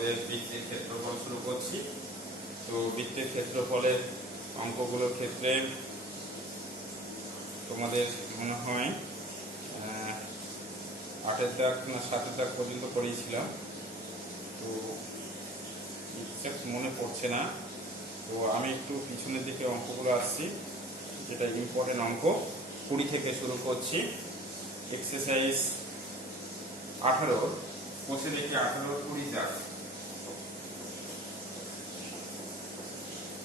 আমাদের বৃত্তের ক্ষেত্রফল শুরু করছি। তো বৃত্তের ক্ষেত্রফলের অঙ্কগুলোর ক্ষেত্রে তোমাদের মনে হয় 8-এর দাগ না 7-এর দাগ পর্যন্ত করিয়েছিলাম, তো এক্সাক্ট মনে পড়ছে না। তো আমি একটু পিছনের দিকে অঙ্কগুলো আসছি, যেটা ইম্পর্টেন্ট অঙ্ক 20 থেকে শুরু করছি। এক্সারসাইজ 18 বসে দেখি 18-20 দাগ,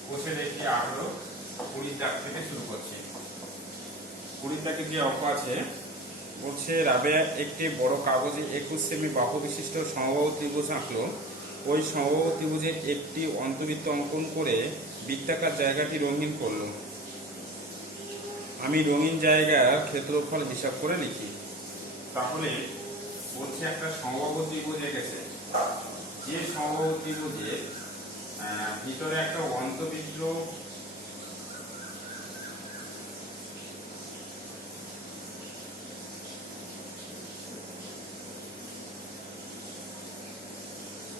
বসে দেখি 18-20 দাগ থেকে শুরু করছি। 20 দাগে যে অঙ্ক আছে বলছে, রাবেয়া একটি বড় কাগজে 21 সেমি বাহু বিশিষ্ট সমবাহু ত্রিভুজ আঁকলো। ওই সমবাহু ত্রিভুজের একটি অন্তবৃত্ত অঙ্কন করে বৃত্তাকার জায়গাটি রঙিন করলো। আমি রঙিন জায়গার ক্ষেত্রফল হিসাব করে লিখি। তাহলে বলছে একটা সমবাহু ত্রিভুজ এঁকেছে, যে সমবাহু ত্রিভুজের ভিতরে একটা অন্তবৃত্ত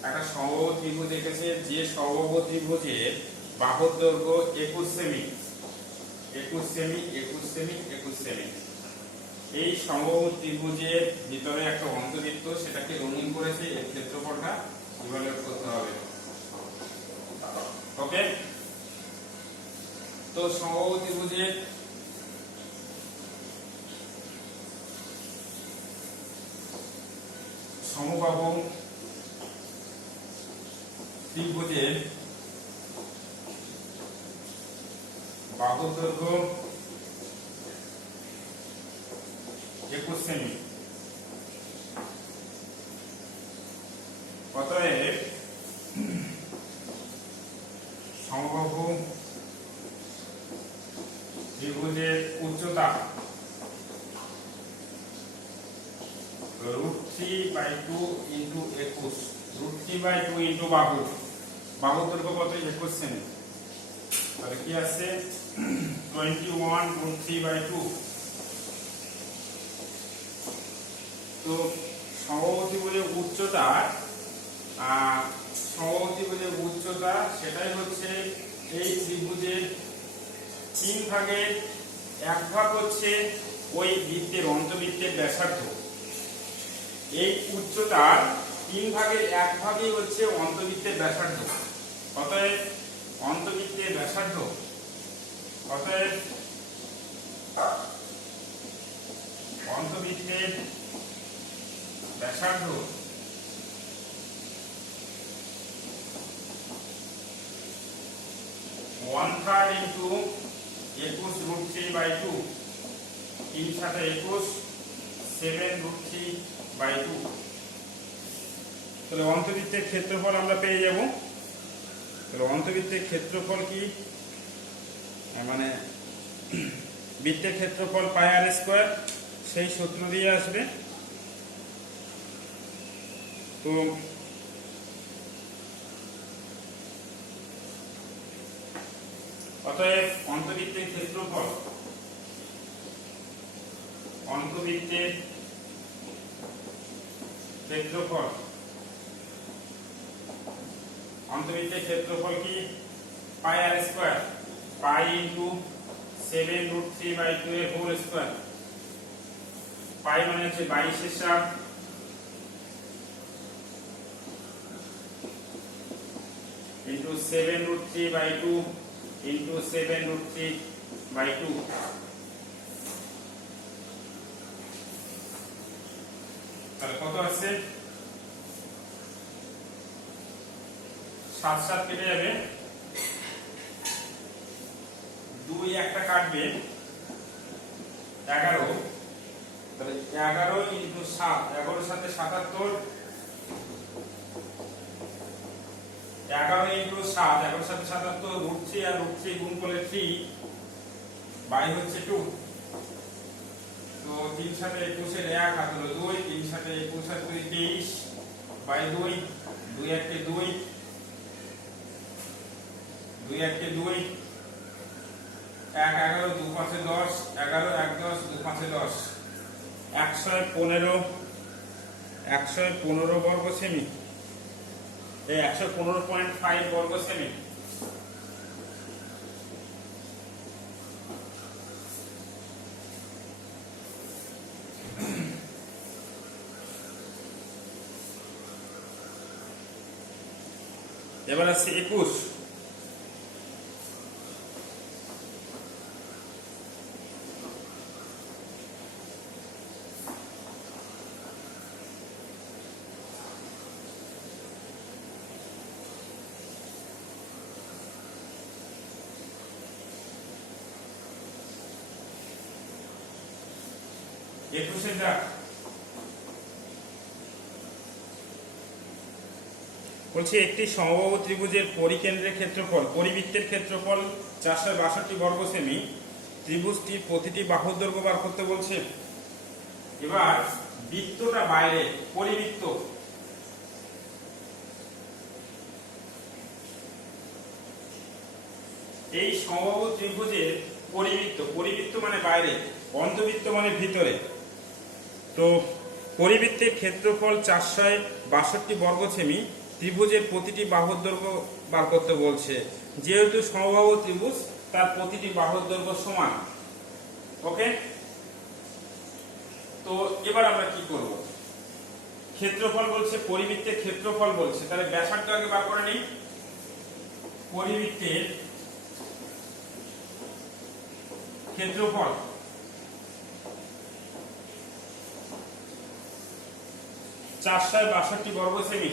একটা সমবাহু ত্রিভুজ এঁকেছে, যে সমবাহু ত্রিভুজের বাহুর দৈর্ঘ্য 21 সেমি, 21 সেমি, 21 সেমি, 21 সেমি। এই সমবাহু ত্রিভুজের ভিতরে একটা অন্তবৃত্ত, সেটাকে রঙিন করেছে। এর ক্ষেত্রফলটা ইভালুয়েট করতে হবে। ওকে, তো সমবাহু ত্রিভুজের সমবাহু ত্রিভুজের বাহুর দৈর্ঘ্য 21 সেমি। অতএব সমবাহু ত্রিভুজের উচ্চতা √3/2 ইন্টু 21, √3/2 ইন্টু বাহু, বাহুর দৈর্ঘ্য কত? 21 সেমি। তাহলে কি আসছে? 21 √3/2। তো সমবাহু ত্রিভুজের উচ্চতা, সমবাহু ত্রিভুজের উচ্চতা সেটাই হচ্ছে এই ত্রিভুজের 3 ভাগের 1 ভাগ হচ্ছে ওই বৃত্তের অন্তবৃত্তের ব্যাসার্ধ। এই উচ্চতার 3 ভাগের 1 ভাগই হচ্ছে অন্তবৃত্তের ব্যাসার্ধ। অতএব অন্তবৃত্তের ব্যাসার্ধ, অতএব অন্তবৃত্তের ব্যাসার্ধ 1/3 ইন্টু 21 √3/2, 3 সাথে 21, 7 √3/2। তাহলে অন্তবৃত্তের ক্ষেত্রফল আমরা পেয়ে যাব। তাহলে অন্তবৃত্তের ক্ষেত্রফল কি? মানে বৃত্তের ক্ষেত্রফল πr², সেই সূত্র দিয়ে আসবে। তো অতএব অন্তবৃত্তের ক্ষেত্রফল, অন্তবৃত্তের ক্ষেত্রফল, অন্তবৃত্তের ক্ষেত্রফল কি? πr², π ইন্টু 7 √3/2 এর হোল স্কয়ার। π মানে হচ্ছে 22 ইন্টু 7 √3/2 ইন্টু 7 √3/2। তাহলে কত আসছে? 7 7 কেটে যাবে, 2 একটা কাটবে, 11। তাহলে 11 ইন্টু 7, 11 এর সাথে 77, 11 ইন্টু 7, 11 এর সাথে 77, √3 আর √3 গুণ করলে 3, বাই হচ্ছে 2। তো 3 সাথে 21 এর 1 হাত হলো 2, 3 সাথে 21 আর 2 23, বাই 2, 2 1 2, 2 1 2, 1 11, 2 5 10, 11 1 10, 2 5 10, 115 বর্গ সেমি। এই 115.5 বর্গ সেমি। এবার আছে 21। বলছি একটি সমবাহু ত্রিভুজের পরিকেন্দ্রের ক্ষেত্রফল, পরিবৃত্তের ক্ষেত্রফল 462 বর্গ সেমি। ত্রিভুজটির প্রতিটি বাহুর দৈর্ঘ্য বার করতে বলছে। এবার বৃত্তটা বাইরে, পরিবৃত্ত, এই সমবাহু ত্রিভুজের পরিবৃত্ত, পরিবৃত্ত মানে বাইরে, অন্তবৃত্ত মানে ভিতরে। তো পরিবৃত্তের ক্ষেত্রফল 462 বর্গ সেমি। ত্রিভুজের প্রতিটি বাহুর দৈর্ঘ্য বার করতে বলছে। যেহেতু সমবাহু ত্রিভুজ, তার প্রতিটি বাহুর দৈর্ঘ্য সমান। ওকে, তো এবার আমরা কি করব? ক্ষেত্রফল বলছে, পরিবৃত্তের ক্ষেত্রফল বলছে, তাহলে ব্যাসার্ধ আগে বার করে নিই। পরিবৃত্তের ক্ষেত্রফল চারশো 62 বর্গ সেমি।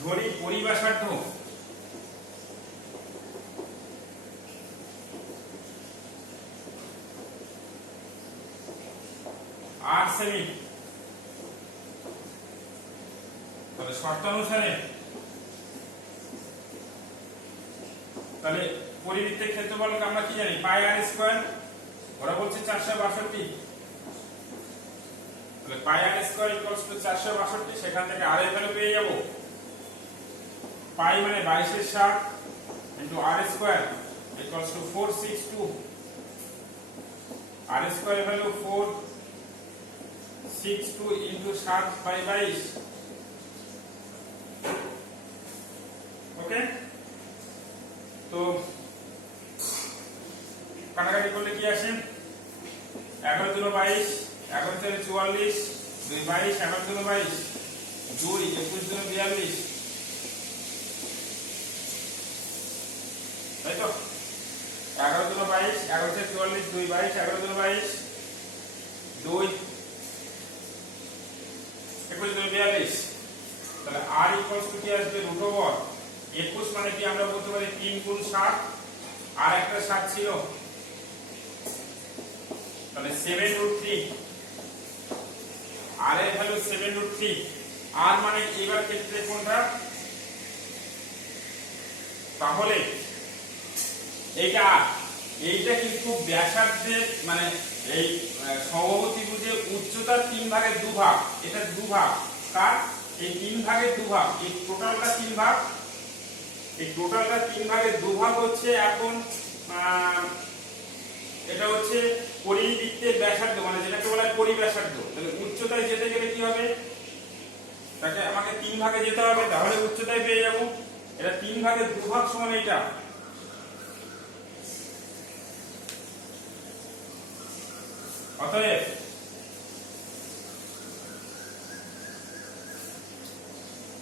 ধরি পরিব্যাসার্ধ 8 সেমি। তাহলে শর্ত অনুসারে তাহলে পরিবৃত্তের ক্ষেত্রফলকে আমরা কি জানি? পাই আর স্কয়ার। ওরা বলছে 462, তাহলে পাই আর স্কয়ার ইকুয়ালস টু 462। সেখান থেকে আর এর ভ্যালু পেয়ে যাব। পাই মানে 22 এর 7 ইনটু আর স্কয়ার ইকুয়ালস টু 462। আর square value 462 into 7 by 22। Okay, তো কাটাকাটি করলে কি আসে? 11 × 22, 11 × 44, 2 22, 11 × 22, 2 21 × 42, তাই তো? 11 × 22, 11 × 44, 2 22, 11 × 22, 2 21 × 42। তাহলে r ইকুয়ালস টু কি আসবে? √21 মানে কি আমরা বলতে পারি 3 × 7, আর একটা 7 ছিল, তাহলে 7√3। আর এর ভ্যালু 7√3। আর মানে এবার ক্ষেত্রে কোনটা? তাহলে এইটা কিন্তু ব্যাসার্ধের মানে এই সমবাহু ত্রিভুজের উচ্চতার 3 ভাগের 2 ভাগ। এটা 2 ভাগ কার? এই 3 ভাগের 2 ভাগ। এই টোটালটা 3 ভাগ, এই টোটালটা 3 ভাগের 2 ভাগ হচ্ছে। এখন এটা হচ্ছে পরিবৃত্তের ব্যাসার্ধ, মানে যেটাকে বলা হয় পরিব্যাসার্ধ। তাহলে উচ্চতায় যেতে গেলে কি হবে? তাকে আমাকে 3 ভাগে যেতে হবে, তাহলে উচ্চতায় পেয়ে যাব। এটা 3 ভাগের 2 ভাগ সমান এটা। অতএব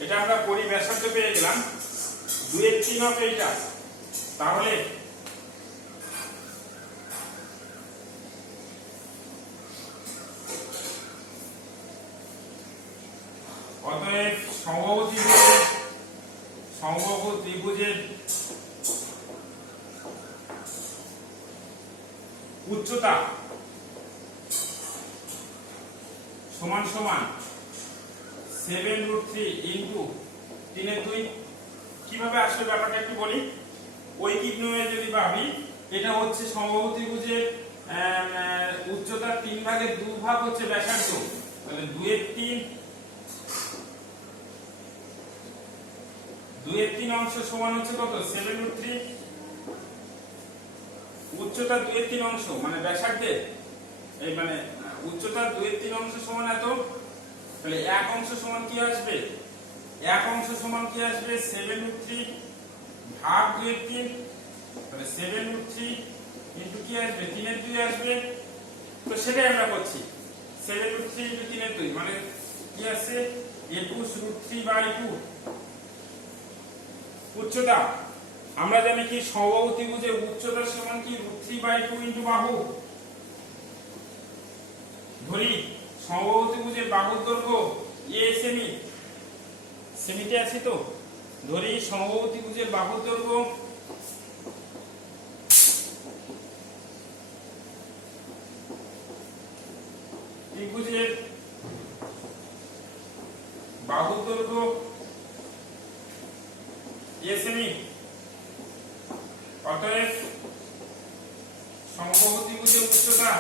এটা আমরা পরিব্যাসার্ধ পেয়ে গেলাম 2/3 অফ এইটা। তাহলে অতএব সমবাহু ত্রিভুজের উচ্চতা সমান সমান 7√3 ইনটু 3/2। কিভাবে আসলে ব্যাপারটা একটু বলি। ঐকিক নিয়মে যদি ভাবি, এটা হচ্ছে সমবাহু ত্রিভুজের উচ্চতার 3 ভাগের 2 ভাগ হচ্ছে ব্যাসার্ধ। তাহলে 2/3 অংশ সমান হচ্ছে কত? 7√3। উচ্চতা 2/3 অংশ মানে ব্যাসার্ধের, এই মানে উচ্চতা 2/3 অংশ সমান এত, তাহলে এক অংশ সমান কি আসবে? এক অংশ সমান কি আসবে? 7√3 ভাগ 2/3, তাহলে 7√3 ইনটু কি আসবে? 3/2 আসবে। তো সেটাই আমরা করছি, 7√3 ইনটু 3/2 মানে কি আসছে? 21√3/2। উচ্চতা আমরা জানি কি সমবাহু ত্রিভুজের উচ্চতা সমান কি √3/2 ইনটু বাহু। ধরি সমবাহু ত্রিভুজের বাহুর দৈর্ঘ্য a সেমি, সেমিতে আছে তো, ধরি সমবাহু ত্রিভুজের বাহুর দৈর্ঘ্য ত্রিভুজের বাহুর দৈর্ঘ্য a সেমি, অতএব সমবাহু ত্রিভুজের উচ্চতা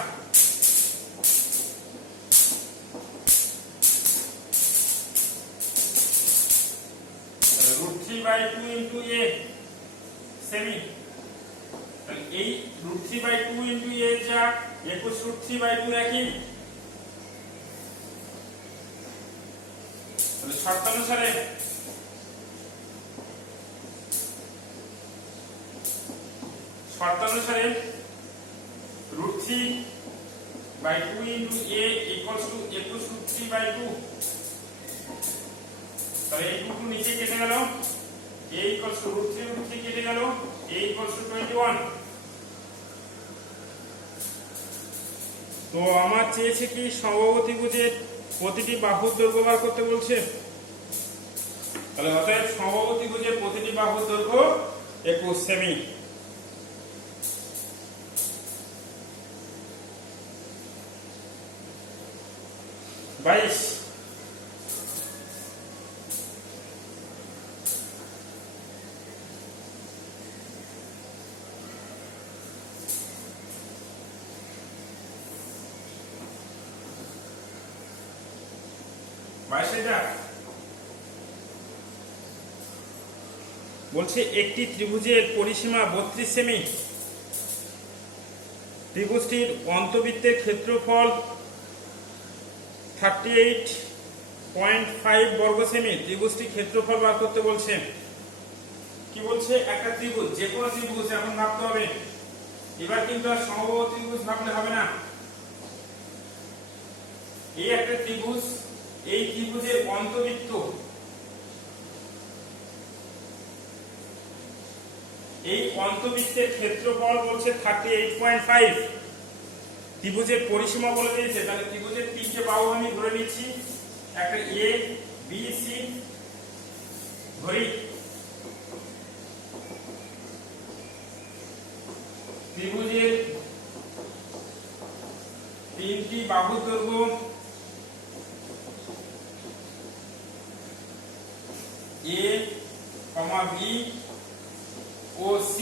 √3/2 ইনটু a সেমি, তাহলে এই √3/2 ইনটু a যা 21√3/2 একই। তাহলে শর্তানুসারে √3/2 ইনটু a ইকুয়ালস টু 21√3/2। তাহলে এই 2 নিচে কেটে গেল, a ইকুয়ালস টু √3 কেটে গেল, a ইকুয়ালস টু 21। তো আমার চেয়েছে কি সমবাহু ত্রিভুজের প্রতিটি বাহুর দৈর্ঘ্য বার করতে বলছে। তাহলে অতএব সমবাহু ত্রিভুজের প্রতিটি বাহুর দৈর্ঘ্য 21 সেমি। বাইশ বলছে একটি ত্রিভুজের পরিসীমা 32 সেমি, ত্রিভুজটির অন্তবৃত্তের ক্ষেত্রফল 38.5 বর্গ সেমি। ত্রিভুজটির ক্ষেত্রফল বার করতে বলছে। কি বলছে? একটা ত্রিভুজ, যে কোনো ত্রিভুজ এখন ভাবতে হবে। এবার কিন্তু আর সমবাহু ত্রিভুজ ভাবলে হবে না। এই একটা ত্রিভুজ, এই ত্রিভুজের অন্তবৃত্ত, এই অন্তবৃত্তের ক্ষেত্রফল বলছে 38.5। ত্রিভুজের পরিসীমা বলে দিয়েছে, তাহলে ত্রিভুজের তিনটে বাহু আমি ধরে নিচ্ছি, একটা a b c ধরি। ত্রিভুজের তিনটি বাহুর দৈর্ঘ্য a, b ও c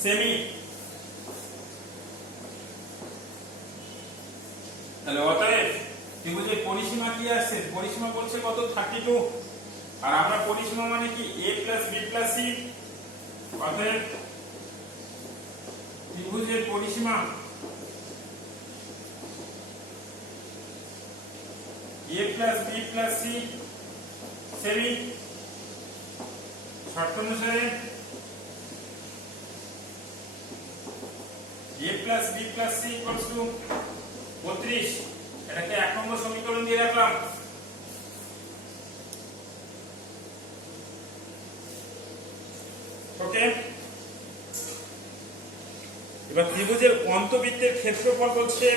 সেমি। তাহলে অতএব ত্রিভুজের পরিসীমা কি আসছে? পরিসীমা বলছে কত? 32। আর আমরা পরিসীমা মানে কি a plus b plus c। অতএব ত্রিভুজের পরিসীমা a plus b plus c সেমি। শর্তানুসারে a plus b plus c equals to 32। এটাকে 1 নম্বর সমীকরণ দিয়ে রাখলাম। ওকে, এবার ত্রিভুজের অন্তবৃত্তের ক্ষেত্রফল বলছে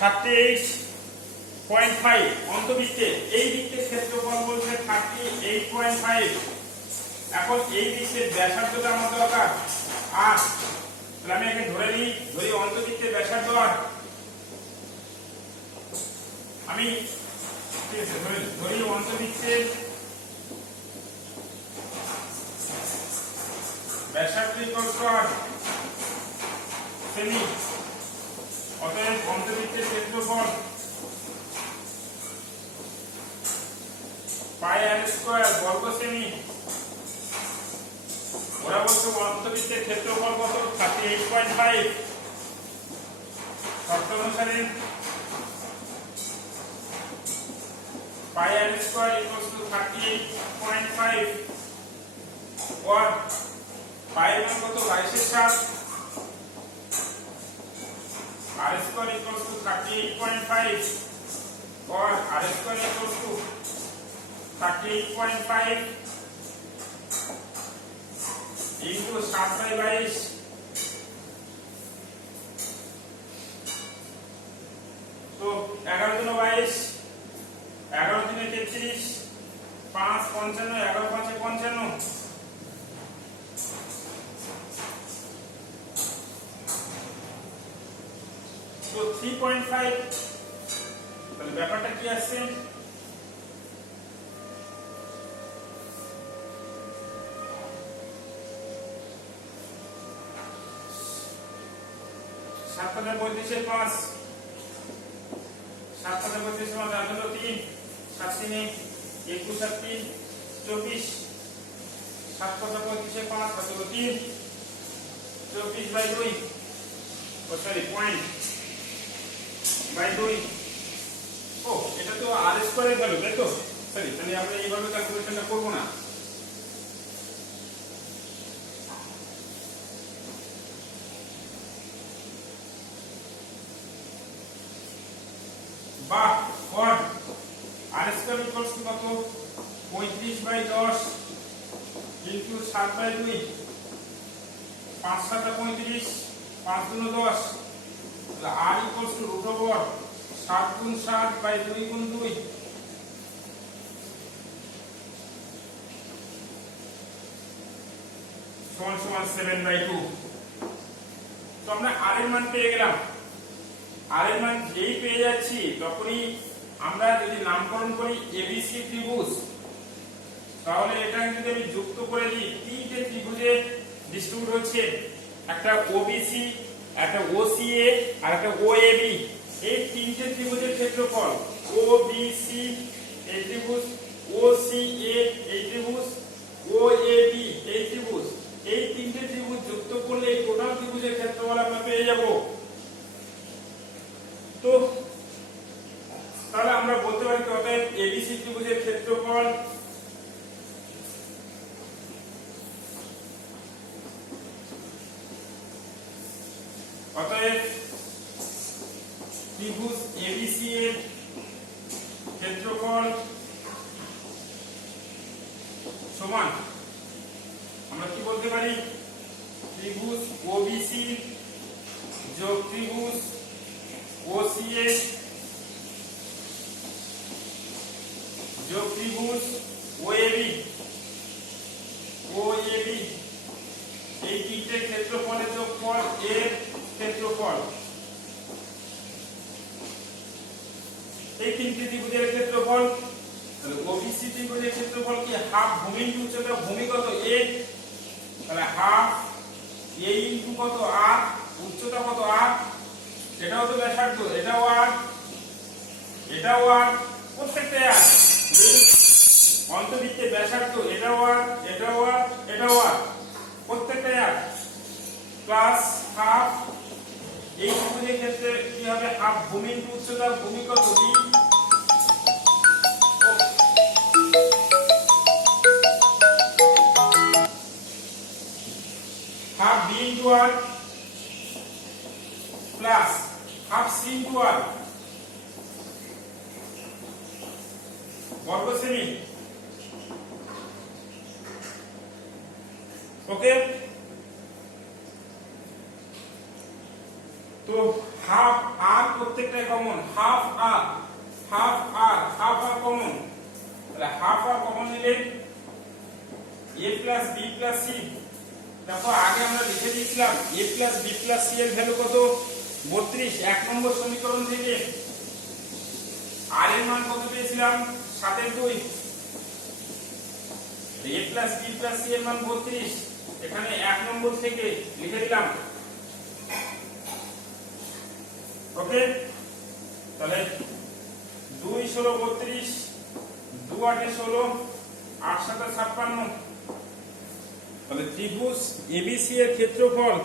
38.5। অন্তবৃত্তের এই বৃত্তের ক্ষেত্রফল বলছে 38.5। এখন এই বৃত্তের ব্যাসার্ধটা আমার দরকার 8। তাহলে আমি একে ধরে নিই, ধরি অন্তবৃত্তের ব্যাসার্ধ 8। আমি ঠিক আছে ধরি অন্তবৃত্তের ব্যাসার্ধ ইকুয়াল টু 8 সেমি। অতএব অন্তবৃত্তের ক্ষেত্রফল পাই r স্কয়ার বর্গ সেমি। ওরা বলছে অন্তবৃত্তের ক্ষেত্রফল কত 38.5 শর্ত অনুসারে পাই আর স্কয়ার ইকুয়ালস টু 38.5 or পাই মান কত 22 r square equals to 38.5 or r square equals to 38.5 into 7/22 तो 11 × 22 11 × 33 5 55 11 × 5 55 তো 3.5 তাহলে ব্যাপারটা কি আসছে 7/35 এর 5 7/35 সমান আর হলো 3 7 3 21 আর 3 24 7/35 এর 5 কত হলো 3 24/2 ও সরি পয়েন্ট বাই 2 ও এটা তো আর স্কয়ার এর ভ্যালু তাই তো সরি তাহলে আমরা এইভাবে ক্যালকুলেশনটা করব না বা কোন আর স্কয়ার ইকুয়ালস টু কত 35/10 ইনটু 7/2 5 7 35 5 × 10 তাহলে r ইকুয়ালস টু √7 × 7/2 × 2 সমান 7/2 তো আমরা r এর মান পেয়ে গেলাম r এর মান যেই পেয়ে যাচ্ছি তখনই আমরা যদি নামকরণ করি ABC ত্রিভুজ তাহলে এটা যদি আমি যুক্ত করে দিই তিনটে ত্রিভুজে ডিস্ট্রিবিউট হচ্ছে একটা OBC একটা OCA আর একটা OAB এই তিনটে ত্রিভুজের ক্ষেত্রফল OBC এই ত্রিভুজ OCA এই ত্রিভুজ OAB এই ত্রিভুজ এই তিনটে ত্রিভুজ যুক্ত করলে এই টোটাল ত্রিভুজের ক্ষেত্রফল আমরা পেয়ে যাব তো তাহলে আমরা বলতে পারি অতএব ABC ত্রিভুজের ক্ষেত্রফল অতএব ত্রিভুজ ABC এর ক্ষেত্রফল সমান আমরা কি বলতে পারি ত্রিভুজ OBC যোগ ত্রিভুজ OCA যোগ ত্রিভুজ OAB এই তিনটে ক্ষেত্রফলের যোগফল এর ক্ষেত্রফল এই তিনটে ত্রিভুজের ক্ষেত্রফল তাহলে OBC ত্রিভুজের ক্ষেত্রফল কি হাফ ভূমি ইনটু উচ্চতা ভূমি কত a তাহলে হাফ a ইনটু কত r উচ্চতা কত r এটাও তো ব্যাসার্ধ এটাও r প্রত্যেকটা r অন্তবৃত্তের ব্যাসার্ধ এটাও r প্রত্যেকটা r প্লাস হাফ এই ত্রিভুজের ক্ষেত্রে কি হবে হাফ ভূমি ইনটু উচ্চতা ভূমি কত b half b into r plus half c into r বর্গ সেমি ওকে তো হাফ r প্রত্যেকটাই কমন হাফ r কমন তাহলে হাফ r কমন নিলে a plus b plus c দেখো আগে আমরা লিখে দিয়েছিলাম a plus b plus c এর ভ্যালু কত 32 এক নম্বর সমীকরণ থেকে r এর মান কত পেয়েছিলাম 7/2 a plus b plus c এর মান 32 এখানে এক নম্বর থেকে লিখে দিলাম ওকে তাহলে 2 16 32 2 8 16 8 7 56 তাহলে ত্রিভুজ এবিসি এর ক্ষেত্রফল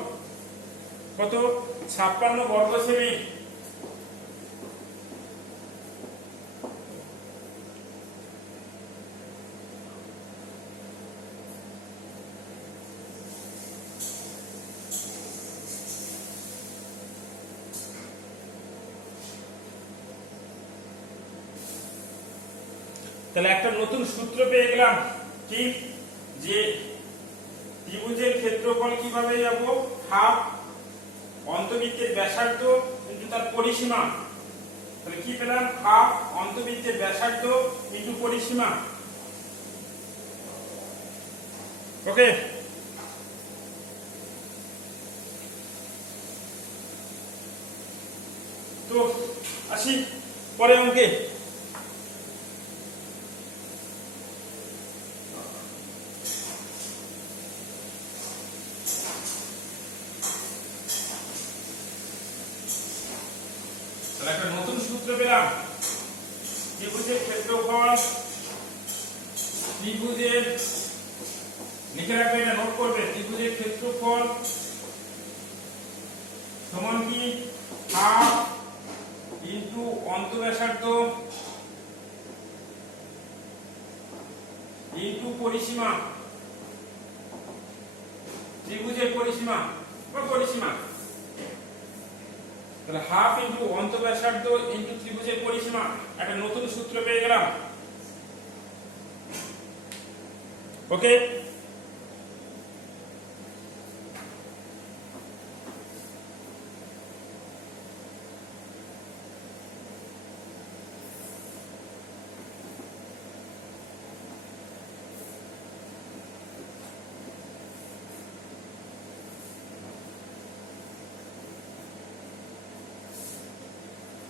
কত? 56 বর্গ সেমি। তাহলে একটা নতুন সূত্র পেয়ে গেলাম, কি যে ত্রিভুজের ক্ষেত্রফল কিভাবে যাবো? হাফ অন্তবৃত্তের ব্যাসার্ধ ইনটু তার পরিসীমা। তাহলে কি পেলাম? হাফ অন্তবৃত্তের ব্যাসার্ধ ইনটু পরিসীমা। ওকে, তো আসি পরে অঙ্কে। একটা নতুন সূত্র পেলাম, ত্রিভুজের ক্ষেত্রফল, ত্রিভুজের লিখে রাখবে, এটা নোট করবে, ত্রিভুজের ক্ষেত্রফল সমান কি? হাফ ইনটু অন্তঃব্যাসার্ধ ইনটু পরিসীমা। ত্রিভুজের পরিসীমা বা পরিসীমা, তাহলে হাফ ইনটু অন্তঃব্যাসার্ধ ইনটু ত্রিভুজের পরিসীমা। একটা নতুন সূত্র পেয়ে গেলাম। ওকে,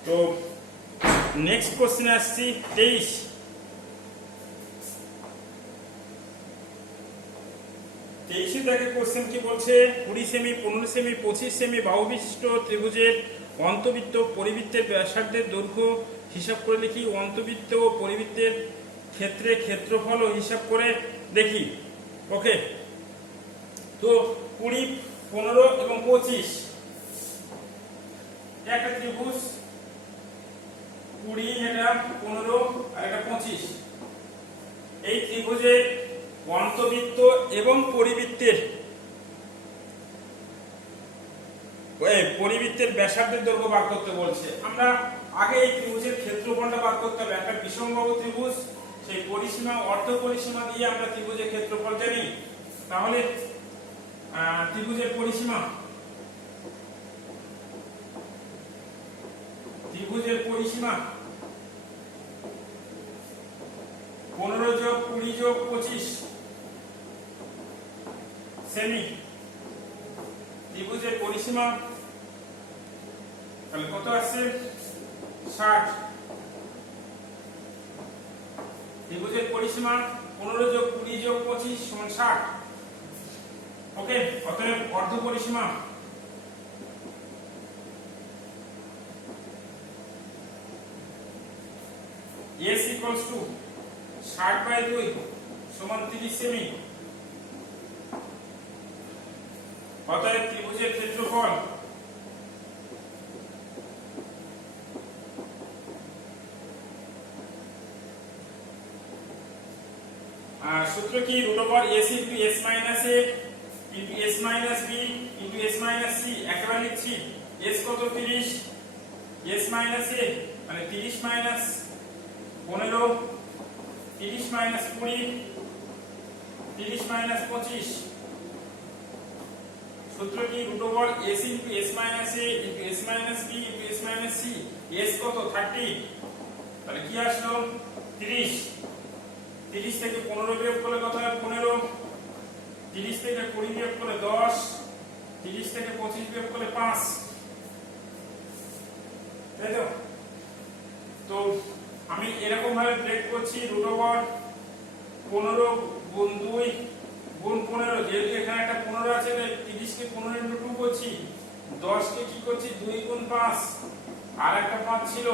তো নেক্সট কোশ্চেন আসছি 23। 23 থেকে কোশ্চেন কি বলছে? 20 সেমি, 15 সেমি, 25 সেমি বাহু বিশিষ্ট ত্রিভুজের অন্তবৃত্ত পরিবৃত্তের ব্যাসার্ধের দৈর্ঘ্য হিসাব করে লিখি। অন্তবৃত্ত ও পরিবৃত্তের ক্ষেত্রে ক্ষেত্রফল হিসাব করে দেখি। ওকে, তো 20, 15 এবং 25 একটা ত্রিভুজ, 20 এটা 15 আর এটা 25। এই ত্রিভুজের অন্তবৃত্ত এবং পরিবৃত্তের ব্যাসার্ধের দৈর্ঘ্য বার করতে বলছে। আমরা আগে এই ত্রিভুজের ক্ষেত্রফলটা বার করতে হবে। একটা বিষমবাহু ত্রিভুজ, সেই পরিসীমা অর্ধ পরিসীমা দিয়ে আমরা ত্রিভুজের ক্ষেত্রফল জানি। তাহলে ত্রিভুজের পরিসীমা, ত্রিভুজের পরিসীমা 15 যোগ 20 যোগ 25 সেমি। ত্রিভুজের পরিসীমা তাহলে কত আসছে? 60। ত্রিভুজের পরিসীমা 15 যোগ 20 যোগ 25 সমান 60। ওকে, অতএব অর্ধ পরিসীমা S equals to 60/2 সমান 30 সেমি। অতএব ত্রিভুজের ক্ষেত্রফল সূত্র কি? √S into S minus A into S minus B into S minus C। একবার লিখছি, S কত? 30, S minus A মানে 30 minus 15, 30 minus 20, 30 minus 25। সূত্র কি? √S into S minus A into S minus B into S minus C। S কত? 30, তাহলে কি আসলো? 30। 30 থেকে 15 বিয়োগ করলে কত হয়? 15। 30 থেকে 20 বিয়োগ করলে 10। 30 থেকে 25 বিয়োগ করলে 5। তাই তো? তো আমি এরকম ভাবে ব্রেক করছি, √15 গুণ 2 গুণ 15। যেহেতু এখানে একটা 15 আছে, 30 কে 15 into 2 করছি। 10 কে কি করছি? 2 গুণ 5, আর একটা 5 ছিল।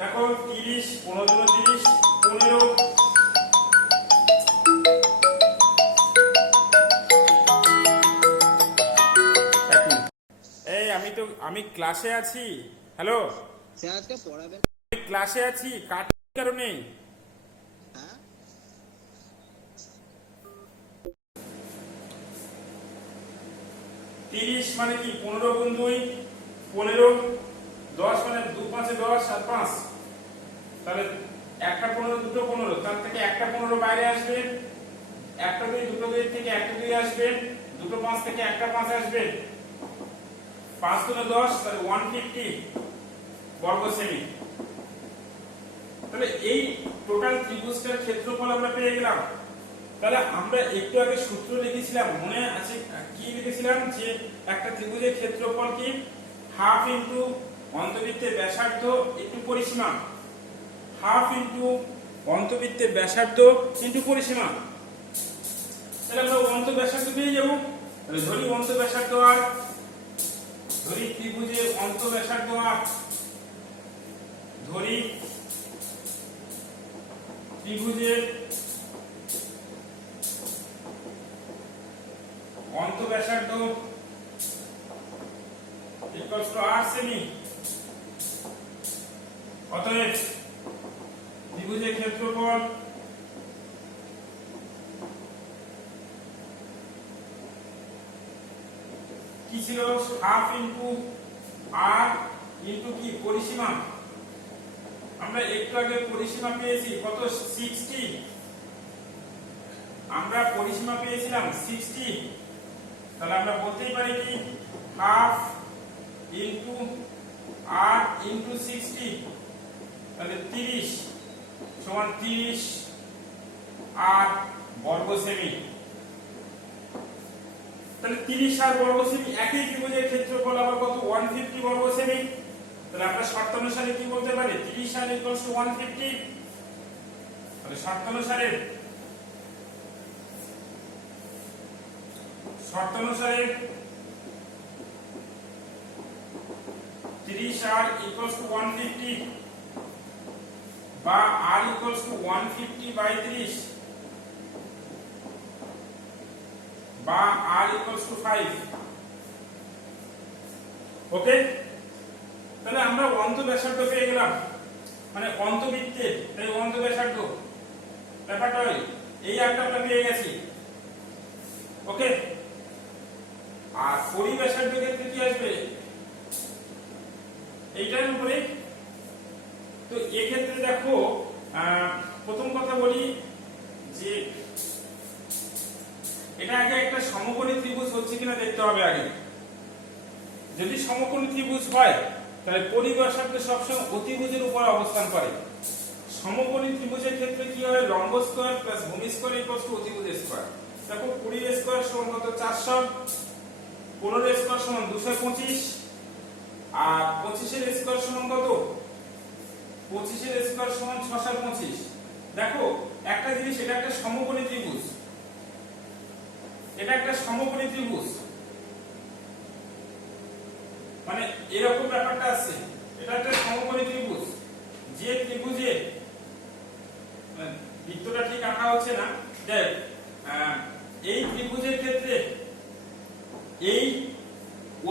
দেখো 30, 15 30, 15, আমি ক্লাসে আছি। হ্যালো, স্যার আজকে পড়াবেন? আমি ক্লাসে আছি, কাটার কারণে। হ্যাঁ, 30 মানে কি 15 গুণ 2 15, 10 মানে 2 5 10 আর 5, তাহলে একটা 15 দুটো 15, তার থেকে একটা 15 বাইরে আসবে, একটা 2 দুটো 2 থেকে একটা 2 আসবে, দুটো 5 থেকে একটা 5 আসবে, 5 গুণে 10 তাহলে 150 বর্গ সেমি। তাহলে এই টোটাল ত্রিভুজটার ক্ষেত্রফল আমরা পেয়ে গেলাম। তাহলে আমরা একটু আগে সূত্র লিখেছিলাম, মনে আছে কি লিখেছিলাম, যে একটা ত্রিভুজের ক্ষেত্রফল কি হাফ ইনটু অন্তবৃত্তের ব্যাসার্ধ ইনটু পরিসীমা, হাফ ইনটু অন্তবৃত্তের ব্যাসার্ধ ইনটু পরিসীমা। তাহলে আমরা অন্তব্যাসার্ধ পেয়ে যাব। তাহলে ধরি অন্তব্যাসার্ধ আর, ধরি ত্রিভুজের অন্তব্যাসার্ধ আর, ধরি ত্রিভুজের অন্তব্যাসার্ধ ইকুয়ালস টু 8 সেমি। অতএব ত্রিভুজের ক্ষেত্রফল কি ছিল, হাফ ইনটু আর ইনটু কি পরিসীমা। আমরা একটু আগে পরিসীমা পেয়েছি কত, 60। আমরা পরিসীমা পেয়েছিলাম 60। তাহলে আমরা বলতেই পারি কি হাফ ইনটু আর ইনটু 60, তাহলে 30 সমান 30 আর বর্গ সেমি। তাহলে 30 আর বর্গ সেমি, একই ত্রিভুজের ক্ষেত্রফল আবার কত, 150 বর্গ সেমি। তাহলে আমরা শর্ত অনুসারে কি বলতে পারি, 30 আর ইকুয়ালস টু 150। তাহলে শর্ত অনুসারে 30 আর ইকুয়ালস টু 150 বা আর ইকুয়ালস টু 150 বাই 30 বা আর ইকুয়ালস টু 5। ওকে, তাহলে আমরা অন্তব্যাসার্ধ পেয়ে গেলাম, মানে অন্তবৃত্তের, তাই অন্তব্যাসার্ধ ব্যাপারটা এই একটা আমরা পেয়ে গেছি। ওকে, আর পরিব্যাসার্ধের ক্ষেত্রে কি আসবে, এইটার উপরে। তো এক্ষেত্রে দেখো, প্রথম কথা বলি যে এটা আগে একটা সমকোণী ত্রিভুজ হচ্ছে কিনা দেখতে হবে আগে। যদি সমকোণী ত্রিভুজ হয় তাহলে পরিব্যাসার্ধ সবসময় অতিভুজের উপর অবস্থান করে। সমকোণী ত্রিভুজের ক্ষেত্রে কি হয়, লম্ব স্কয়ার প্লাস ভূমি স্কয়ার ইকুয়ালস টু অতিভুজ স্কয়ার। দেখো 20 স্কয়ার সমান কত, 400, 15 স্কয়ার সমান 225, আর 25 এর স্কয়ার সমান কত, 25 এর স্কয়ার সমান 625। দেখো একটা জিনিস, এটা একটা সমকোণী ত্রিভুজ, এটা একটা সমকোণী ত্রিভুজ, মানে এরকম ব্যাপারটা আছে। এটা একটা সমকোণী ত্রিভুজ, যে ত্রিভুজে বৃত্তটা ঠিক আঁকা হচ্ছে না, দেখ এই ত্রিভুজের ক্ষেত্রে এই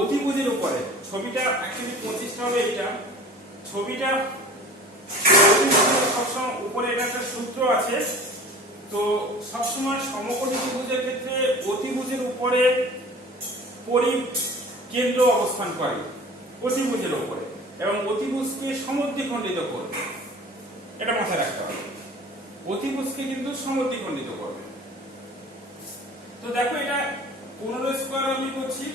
অতিভুজের উপরে ছবিটা অ্যাকচুয়ালি 25টা হবে, এইটা ছবিটা সবসময় উপরে, এটা একটা সূত্র আছে। তো সবসময় সমকোণী ত্রিভুজের ক্ষেত্রে অতিভুজের উপরে পরিকেন্দ্র অবস্থান করে, অতিভুজের উপরে, এবং অতিভুজকে সমদ্বিখণ্ডিত করবে, এটা মাথায় রাখতে হবে। অতিভুজকে কিন্তু সমদ্বিখণ্ডিত করবে। তো দেখো এটা 15 স্কয়ার আমি করছি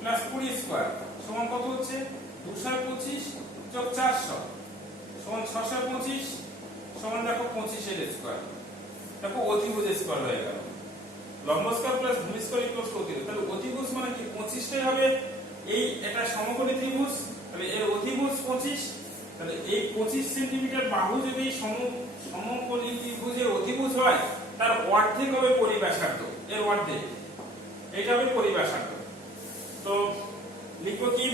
প্লাস 20 স্কয়ার সমান কত হচ্ছে, 225 যোগ 400 সমান 625 সমান দেখো 25 এর স্কয়ার। দেখো অতিভুজ স্কয়ার হয়ে গেল, লম্ব স্কয়ার প্লাস ভূমি স্কয়ার ইকুয়ালস টু অতিভুজ। তাহলে অতিভুজ মানে কি 25টাই হবে। এই এটা সমকোণী ত্রিভুজ, তাহলে এর অতিভুজ 25। তাহলে এই 25 সেন্টিমিটার বাহু যদি সমকোণী ত্রিভুজের অতিভুজ হয়, তার অর্ধেক হবে পরিব্যাসার্ধ, এর অর্ধেক, এটা হবে পরিব্যাসার্ধ। তো লিখব কি,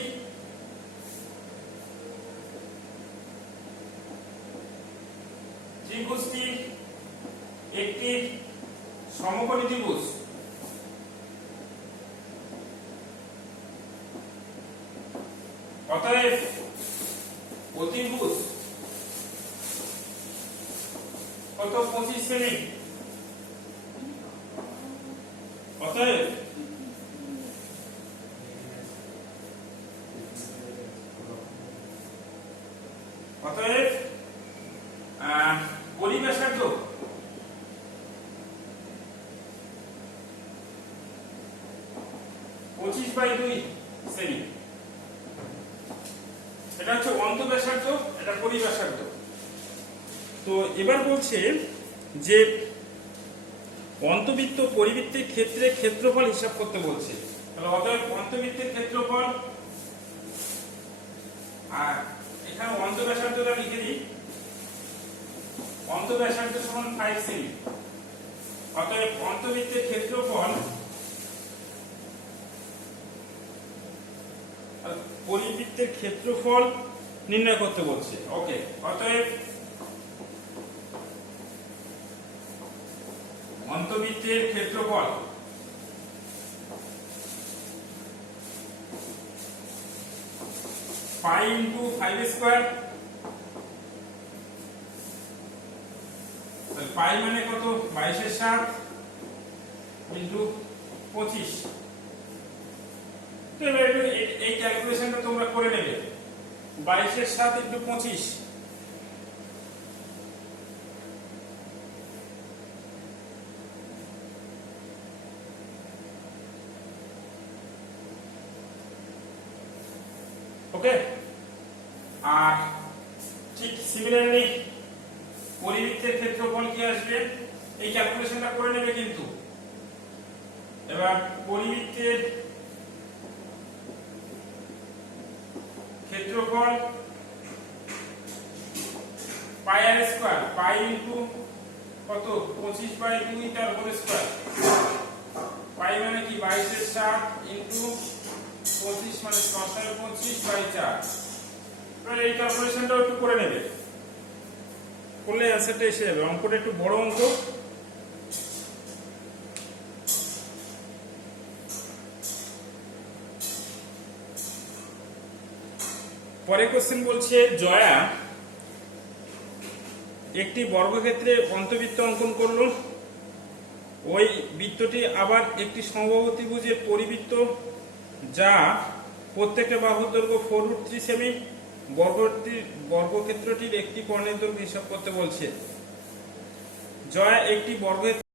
ত্রিভুজটি একটি সমকোণী ত্রিভুজ, অতএব অতিভুজ কত 25 সেমি। অতএব পরিব্যাসার্ধ পঁচিশ বাই 2 সেমি। এটা হচ্ছে অন্তঃব্যাসার্ধ, এটা পরিব্যাসার্ধ। তো এবার বলছে যে অন্তবৃত্ত পরিবৃত্তের ক্ষেত্রে ক্ষেত্রফল হিসাব করতে বলছে। তাহলে অতএব অন্তবৃত্তের ক্ষেত্রফল, আর এখানে অন্তঃব্যাসার্ধটা লিখে দিই, অন্তঃব্যাসার্ধ সমান 5 সেমি। অতএব অন্তবৃত্তের ক্ষেত্রফল পরিবৃত্তের ক্ষেত্রফল নির্ণয় করতে বলছে। ওকে, অতএব অন্তবৃত্তের ক্ষেত্রফল পাই ইন্টু 5 স্কয়ার। পাই মানে কত? 22/7 ইন্টু 25। তো এবার এই ক্যালকুলেশনটা তোমরা করে নেবে। 22/7 ইন্টু 25, ওকে। আর ঠিক সিমিলারলি পরিবৃত্তের ক্ষেত্রফল কি আসবে, এই ক্যালকুলেশনটা করে নেবে কিন্তু। এবার পরিবৃত্তের ক্ষেত্রফল পাই আর স্কয়ার, পাই ইনটু কত 25/2 তার হোল স্কয়ার। পাই মানে কি 22/7 ইনটু 25 মানে 6/25/4। এবার এই ক্যালকুলেশনটাও একটু করে নেবে, করলে অ্যান্সারটা এসে যাবে। অঙ্কটা একটু বড় অঙ্ক। পরে কোশ্চেন বলছে, জয়া একটি বর্গক্ষেত্রে অন্তবৃত্ত অঙ্কন করলো। ওই বৃত্তটি আবার একটি সমবাহুত্রিভুজের পরিবৃত্ত, যা প্রত্যেকটা বাহুর দৈর্ঘ্য 4√3 সেমি। বর্গক্ষেত্রটির একটি কর্ণের দৈর্ঘ্য হিসাব করতে বলছে। জয়া একটি বর্গক্ষেত্র